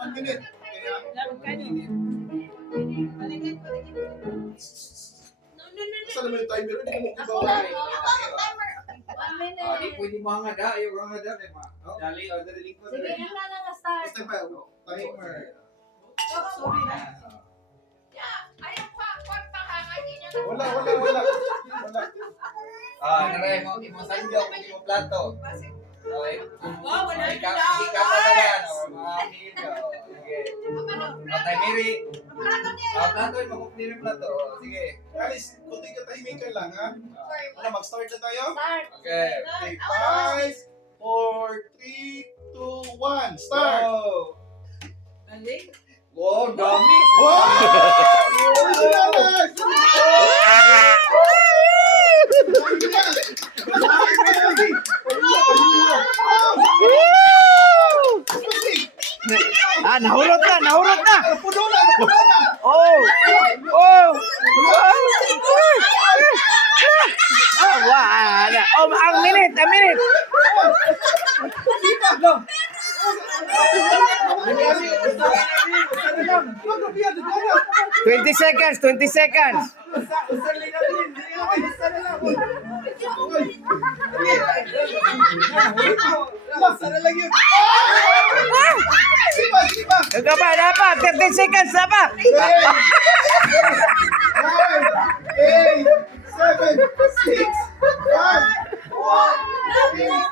1 minute. Kaya, saan naman yung timer? Hindi mo Ako kibawa. lang, timer. 1 minute. Di pwede mga da, yung mga da, ma. Dali, o dali ko. Sige, yung na lang start. Basta pa, Timer. Sorry. Wala. Naray mo, imo sandok, imo plato. Okay. Wala Ikaw pa na yan, o mga amigo. Sige. Miri. Plato, makukunin yung plato. Sige. Alice, kunti ka tahimik ka lang, ha? Ano, mag-start na tayo? Start. Okay. Okay, 5, 4, 3, 2, 1, start! Go! Galing. Wow, dami! Nahurot na! Puno na! Oh! Wala! Oh, ang minute! 20 seconds! Dapat! 30 seconds na pa! 9, 8, 7, 6, 5, 4, 3,